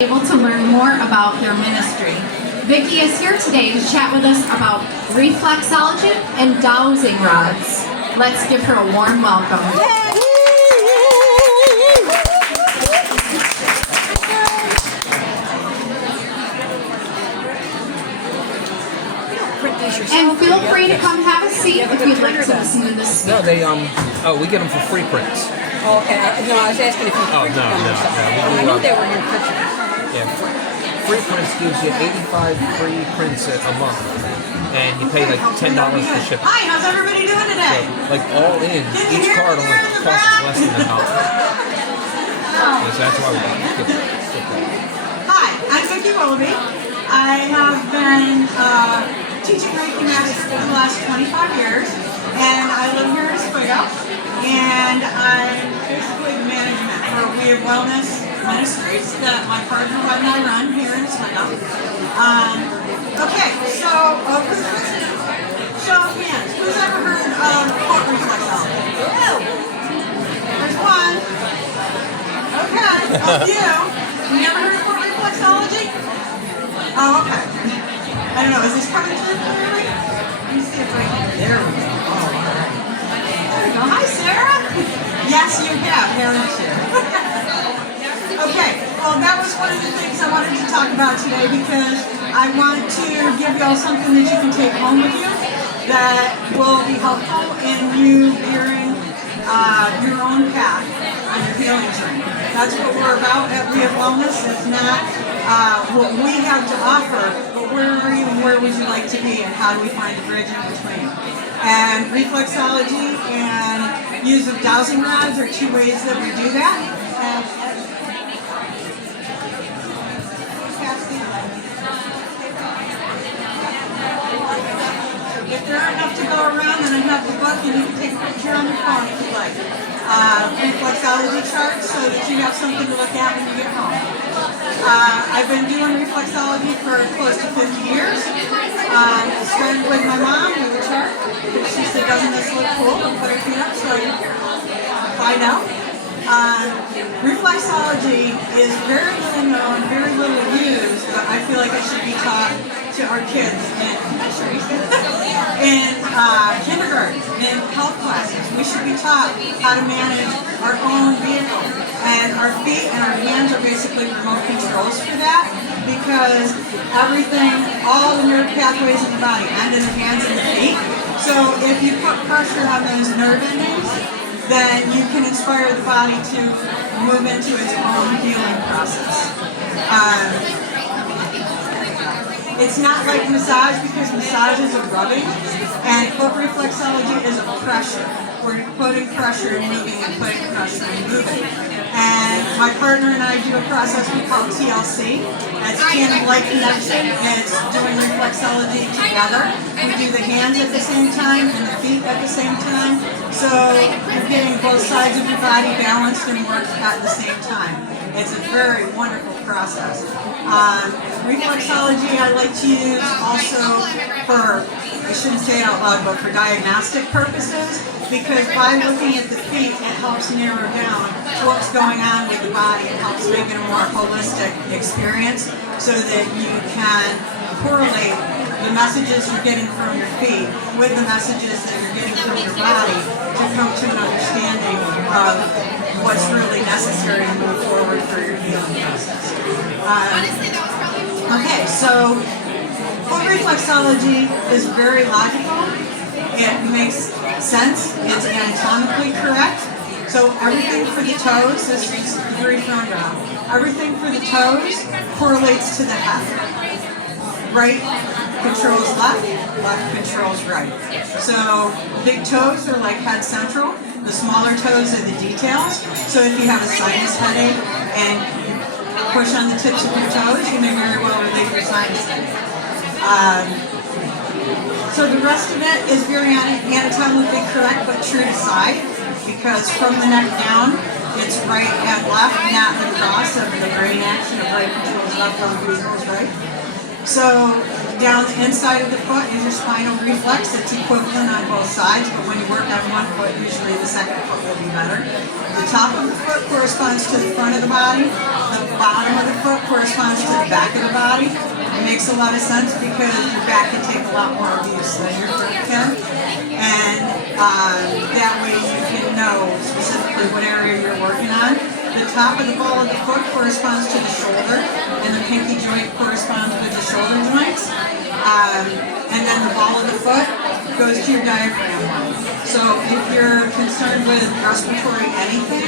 Able to learn more about their ministry. Vicki is here today to chat with us about reflexology and dowsing rods. Let's give her a warm welcome. And feel free to come have a seat if you'd like to listen to this. No, we get them for free prints. Oh, okay. No, I was asking if you no. I knew they were in your picture. Yeah, free prints gives you 85 free prints a month, and you pay like $10 for shipping. Hi, how's everybody doing today? So, like all in, each card only costs less than $1. So that's why we skip that. Hi, I'm Vicki Willoughby. I have been teaching Reiki Master for the last 25 years, and I live here in Oswego, and I'm basically the management for We Have Wellness Ministries that my partner and I run here in Oswego. Okay, so show of hands. Who's ever heard of foot reflexology? There's one. Okay, a few. You never heard of foot reflexology? Oh, okay. I don't know, is this coming through clearly? Let me see if I can. There we go. Oh, all right. There we go. Hi, Sarah. Yes, you have. Haven't you? Okay, well, that was one of the things I wanted to talk about today because I want to give you all something that you can take home with you that will be helpful in you gearing your own path on your healing journey. That's what we're about at We Have Wellness. It's not what we have to offer, but where are you and where would you like to be and how do we find a bridge in between? And reflexology and use of dowsing rods are two ways that we do that. If there aren't enough to go around, then I have the book and you can take a picture on your phone if you like. Reflexology charts so that you have something to look at when you get home. I've been doing reflexology for close to 50 years. I started with my mom with a chart. She said, doesn't this look cool? And put her feet up so I can find out. Reflexology is very little known, very little used, but I feel like it should be taught to our kids in kindergarten, in health classes. We should be taught how to manage our own vehicle. And our feet and our hands are basically remote controls for that because everything, all the nerve pathways in the body end in the hands and the feet. So if you put pressure on those nerve endings, then you can inspire the body to move into its own healing process. It's not like massage because massage is a rubbing, and foot reflexology is a pressure. We're putting pressure and moving and putting pressure and moving. And my partner and I do a process we call TLC. That's tandem light connection. It's doing reflexology together. We do the hands at the same time and the feet at the same time. So you're getting both sides of your body balanced and worked at the same time. It's a very wonderful process. Reflexology I like to use also for, I shouldn't say it out loud, but for diagnostic purposes, because by looking at the feet, it helps narrow down what's going on with the body. It helps make it a more holistic experience so that you can correlate the messages you're getting from your feet with the messages that you're getting from your body to come to an understanding of what's really necessary to move forward for your healing process. Okay, so foot reflexology is very logical. It makes sense. It's anatomically correct. So everything for the toes, this is very thrown down. Everything for the toes correlates to the head. Right controls left, left controls right. So big toes are like head central. The smaller toes are the details. So if you have a sinus headache and you push on the tips of your toes, you may very well relieve your sinus headache. So the rest of it is very anatomically correct but true to side because from the neck down, it's right and left, not the cross of the brain action of right controls left, left controls right. So down the inside of the foot is your spinal reflex. It's equivalent on both sides, but when you work on one foot, usually the second foot will be better. The top of the foot corresponds to the front of the body. The bottom of the foot corresponds to the back of the body. It makes a lot of sense because your back can take a lot more abuse than your foot can. And that way you can know specifically what area you're working on. The top of the ball of the foot corresponds to the shoulder, and the pinky joint corresponds with the shoulder joints. And then the ball of the foot goes to your diaphragm. So if you're concerned with respiratory anything,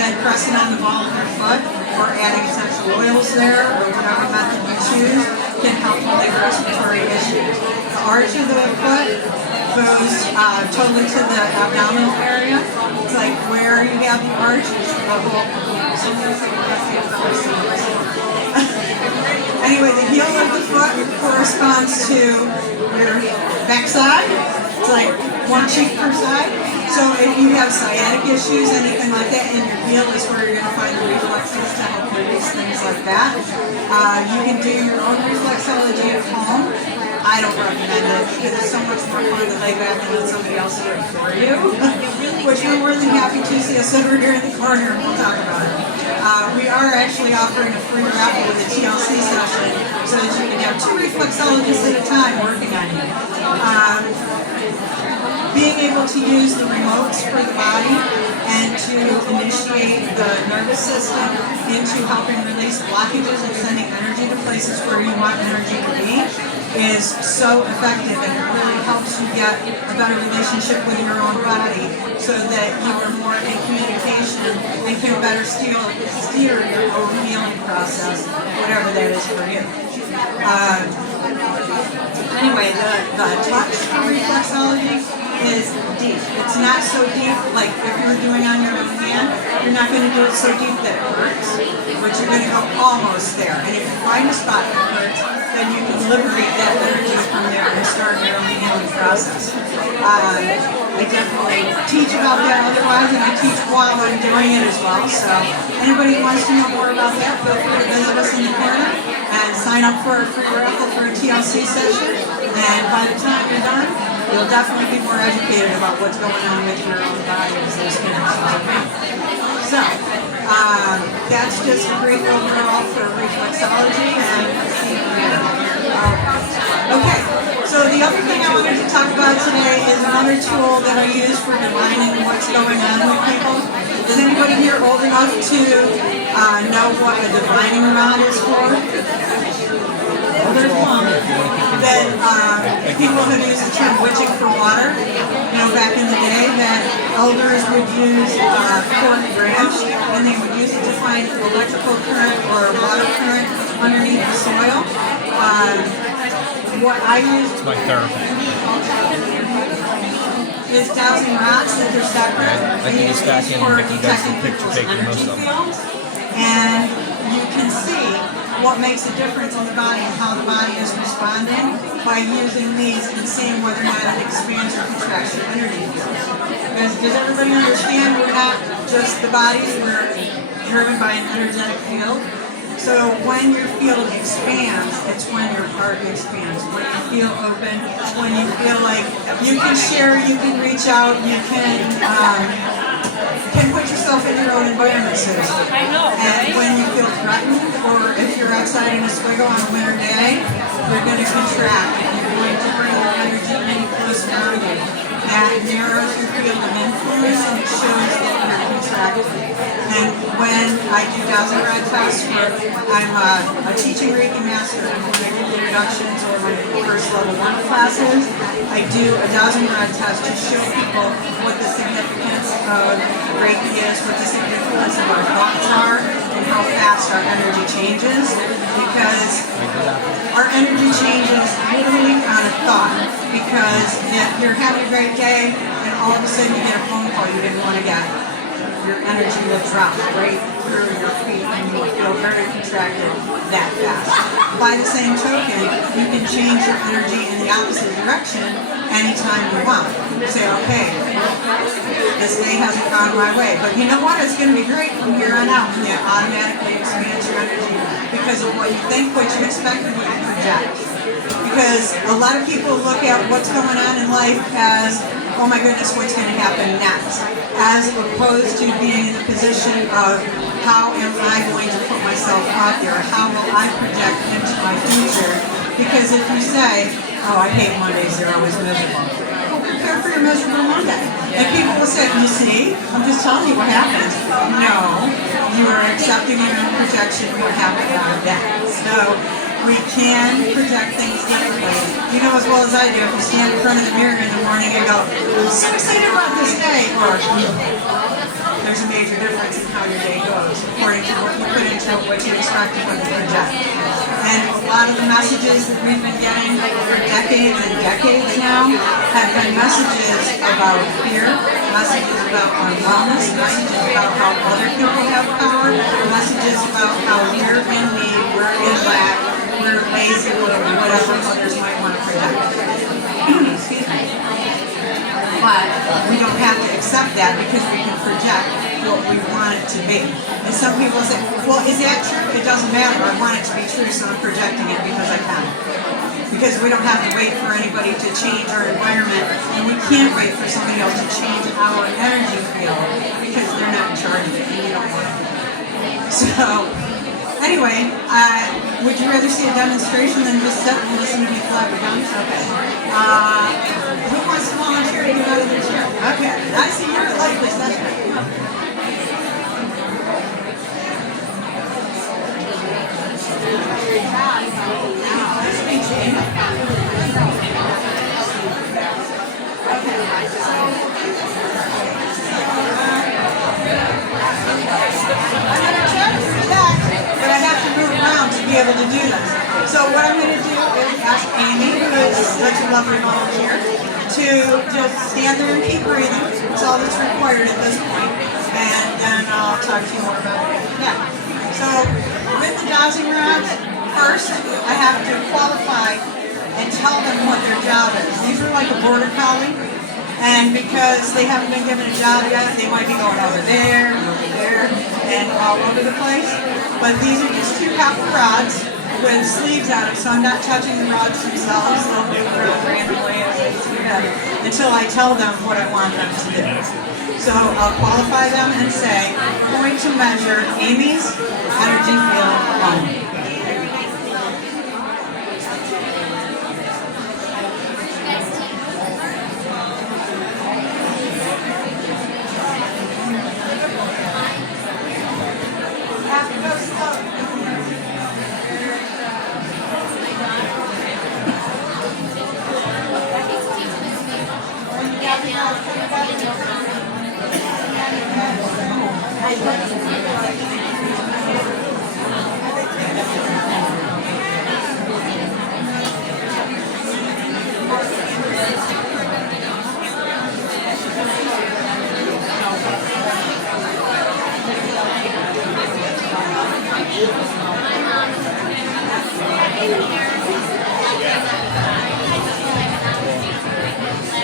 then pressing on the ball of your foot or adding essential oils there or whatever method you choose can help with respiratory issues. The arch of the foot goes totally to the abdominal area. It's like where you have the arch is the whole. Anyway, the heel of the foot corresponds to your backside. It's like one cheek per side. So if you have sciatic issues, anything like that, and your heel is where you're going to find the reflexes to help release things like that. You can do your own reflexology at home. I don't recommend it because it's so much more fun to lay back and let somebody else do it for you, which we're really happy to see us over here in the corner and we'll talk about it. We are actually offering a free raffle with a TLC session so that you can have 2 reflexologists at a time working on you. Being able to use the remotes for the body and to initiate the nervous system into helping release blockages and sending energy to places where you want energy to be is so effective, and it really helps you get a better relationship with your own body so that you are more in communication and can better steer your own healing process, whatever that is for you. Anyway, the touch for reflexology is deep. It's not so deep like if you're doing on your own hand, you're not going to do it so deep that it hurts, but you're going to go almost there. And if you find a spot that hurts, then you can liberate that energy from there and start your own healing process. I definitely teach about that otherwise, and I teach while I'm doing it as well. So anybody who wants to know more about that, feel free to visit us in the corner and sign up for a free raffle for a TLC session. And by the time you're done, you'll definitely be more educated about what's going on with your own body as those connections. So that's just a brief overall for reflexology and okay. So the other thing I wanted to talk about today is another tool that I use for divining what's going on with people. Is anybody here old enough to know what a divining rod is for? Well, there's one that people have used the term witching for water. You know, back in the day that elders would use cork branch and they would use it to find electrical current or water current underneath the soil. What I use It's my therapy. is dowsing rods that are separate. I can just stack in and Vicki does the picture taking most of them. And you can see what makes a difference in the body and how the body is responding by using these and seeing whether or not it expands or contracts your energy field. Because does everybody understand we're not just the bodies, we're driven by an energetic field? So when your field expands, it's when your heart expands, when you feel open, when you feel like you can share, you can reach out, you can put yourself in your own environment, so to speak. And when you feel threatened, or if you're outside in a Oswego on a winter day, you're going to contract and you're going to bring your energy in closer to you. That narrows your field of influence and it shows that you're contracted. And when I do dowsing rod tests, where I'm a teaching Reiki master, and when I do introductions or my first level 1 classes, I do a dowsing rod test to show people what the significance of Reiki is, what the significance of our thoughts are, and how fast our energy changes. Because our energy changes literally on a thought. Because if you're having a great day and all of a sudden you get a phone call you didn't want to get, your energy will drop right through your feet and you will feel very contracted that fast. By the same token, you can change your energy in the opposite direction anytime you want. You say, okay, this day hasn't gone my way, but you know what? It's going to be great from here on out. And it automatically expands your energy because of what you think, what you expect, and what you project. Because a lot of people look at what's going on in life as, oh my goodness, what's going to happen next, as opposed to being in the position of how am I going to put myself out there, how will I project into my future. Because if you say, oh, I hate Mondays, they're always miserable. Well, prepare for your miserable Monday. And people will say, you see, I'm just telling you what happens. No, you are accepting your own projection of what happened out of that. So we can project things differently. You know as well as I do, if you stand in front of the mirror in the morning and go, I'm so excited about this day, or there's a major difference in how your day goes, according to what you put into it, what you expect, and what you project. And a lot of the messages that we've been getting for decades and decades now have been messages about fear, messages about our wellness, messages about how other people have power, messages about how we're in need, we're in lack, we're lazy, whatever others might want to project. Excuse me. But we don't have to accept that because we can project what we want it to be. And some people say, well, is that true? It doesn't matter. I want it to be true, so I'm projecting it because I can. Because we don't have to wait for anybody to change our environment, and we can't wait for somebody else to change our energy field because they're not in charge of it, and we don't want it. So, anyway, would you rather see a demonstration than just sit and listen to me flap your gums? Okay. Who wants to volunteer to get out of their chair? Okay. I see you're likely. That's great. Nice to meet you. I'm going to try to project, but I have to move around to be able to do this. So what I'm going to do is ask Amy, who is such a lovely volunteer, to just stand there and keep breathing. That's all that's required at this point. And then I'll talk to you more about it. Yeah. So with the dowsing rods, first I have to qualify and tell them what their job is. These are like a border collie. And because they haven't been given a job yet, they might be going over there, and all over the place. But these are just 2 copper rods with sleeves on them, so I'm not touching the rods themselves. They'll move around randomly as I see them until I tell them what I want them to do. So I'll qualify them and say, I'm going to measure Amy's energy field only.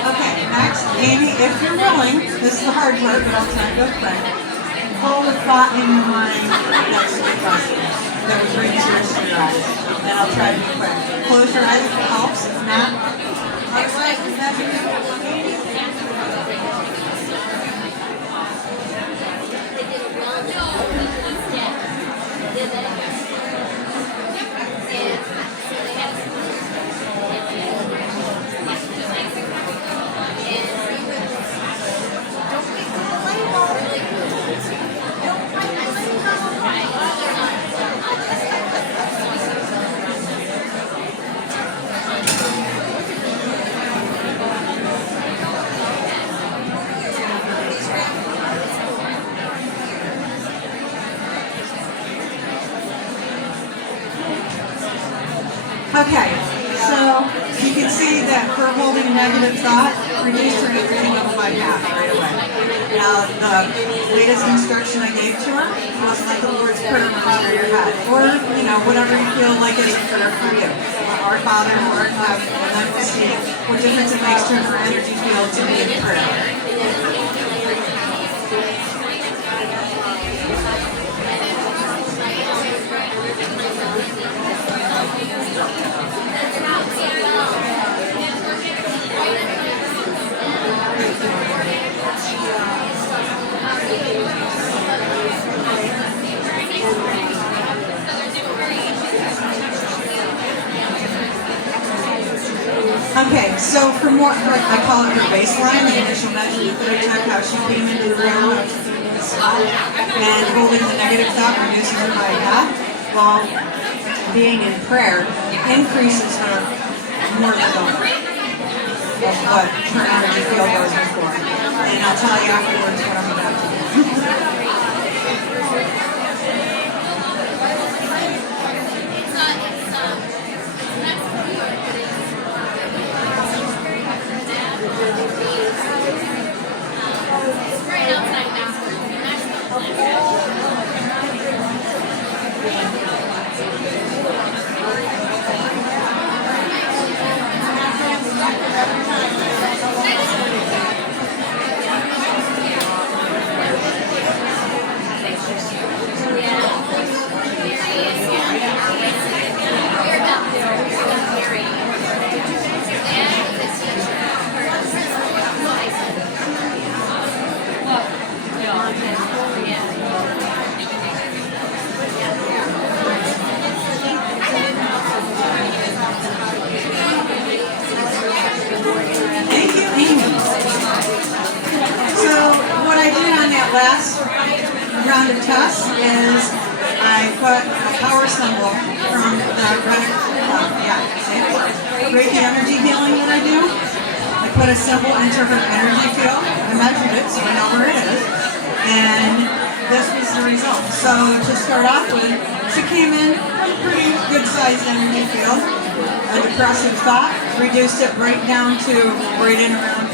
Okay, next, Amy, if you're willing, this is the hard part, but I'll try to go quick. Hold a thought in your mind next to the question that will bring tears to your eyes. And I'll try to be quick. Close your eyes if it helps. If not, otherwise, imagine you. Okay, so you can see that for holding a negative thought, reduce your energy level by half right away. Now, the latest instruction I gave to her was let the Lord's Prayer run through your head, or, whatever you feel like is prayer for you. Our Father who art in heaven, and then we'll see what difference it makes to her energy field to be in prayer. Okay, so for more, I call it her baseline, the initial measurement that I took, how she came into the room, how she came into the spot, and holding the negative thought reduces her by half, while being in prayer increases her more than double of what her energy field was before. And I'll tell you afterwards what I'm about to do. Last round of tests is I put a power symbol from the Reiki energy healing that I do. I put a symbol into her energy field. I measured it so I know where it is. And this was the result. So to start off with, she came in with a pretty good sized energy field. A depressive thought, reduced it right down to right in around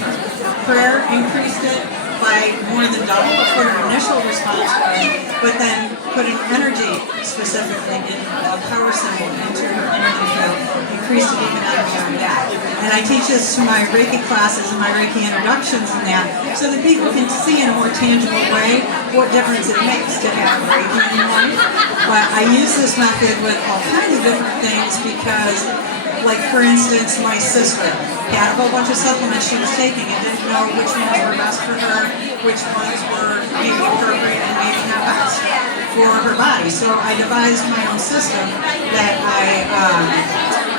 prayer, increased it by more than double what her initial response was, but then put an energy specifically in a power symbol into her energy field, increased it even beyond that. And I teach this to my Reiki classes and my Reiki introductions and that, so that people can see in a more tangible way what difference it makes to have Reiki in your life. But I use this method with all kinds of different things because, like for instance, my sister had a whole bunch of supplements she was taking and didn't know which ones were best for her, which ones were maybe appropriate and maybe not best for her body. So I devised my own system that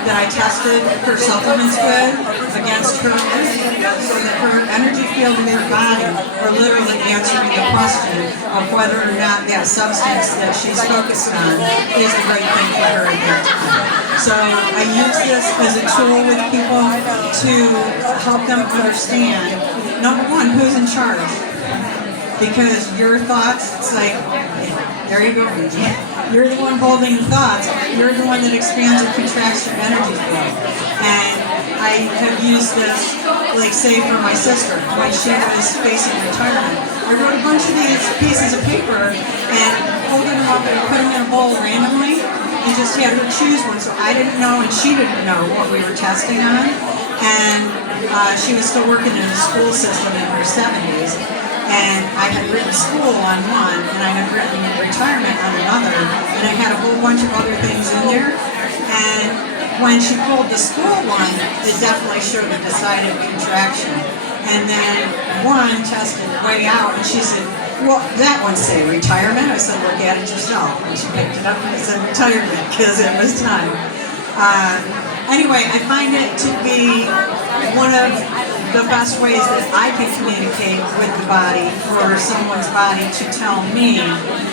I tested her supplements with against her energy field, so that her energy field and her body are literally answering the question of whether or not that substance that she's focused on is the right thing for her at that time. So I use this as a tool with people to help them understand, number one, who's in charge. Because your thoughts, it's like, there you go. You're the one holding the thoughts. You're the one that expands or contracts your energy field. And I have used this, like say for my sister, when she was facing retirement. I wrote a bunch of these pieces of paper and folded them up and put them in a bowl randomly and just had her choose one. So I didn't know and she didn't know what we were testing on. And she was still working in the school system in her 70s. And I had written school on one, and I had written retirement on another, and I had a whole bunch of other things in there. And when she pulled the school one, it definitely showed a decided contraction. And then one tested way out, and she said, well, that one say retirement? I said, look at it yourself. And she picked it up and it said retirement, because it was time. Anyway, I find it to be one of the best ways that I can communicate with the body, or someone's body to tell me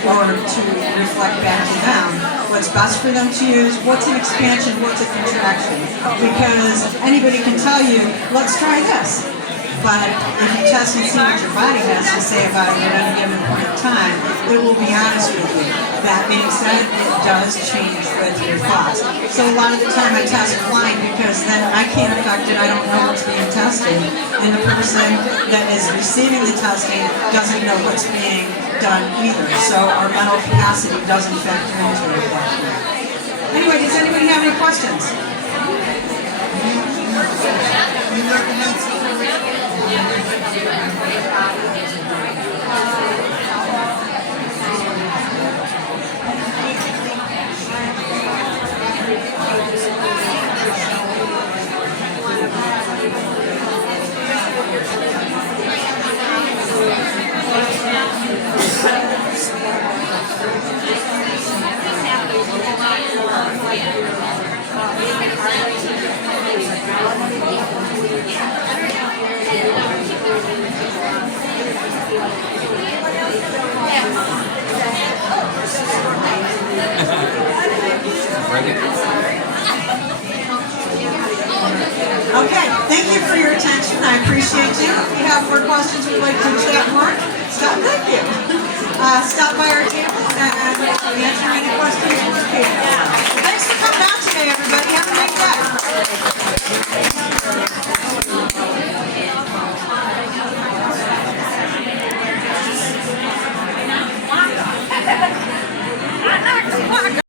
or to reflect back to them what's best for them to use, what's an expansion, what's a contraction. Because anybody can tell you, let's try this. But if you test and see what your body has to say about it at any given point in time, it will be honest with you. That being said, it does change with your thoughts. So a lot of the time I test blind because then I can't affect it, I don't know what's being tested, and the person that is receiving the testing doesn't know what's being done either. So our mental capacity doesn't factor into it. Anyway, does anybody have any questions? questions or would like to chat more, thank you. Stop by our table and answer any questions. Thanks for coming out today, everybody. Have a great day.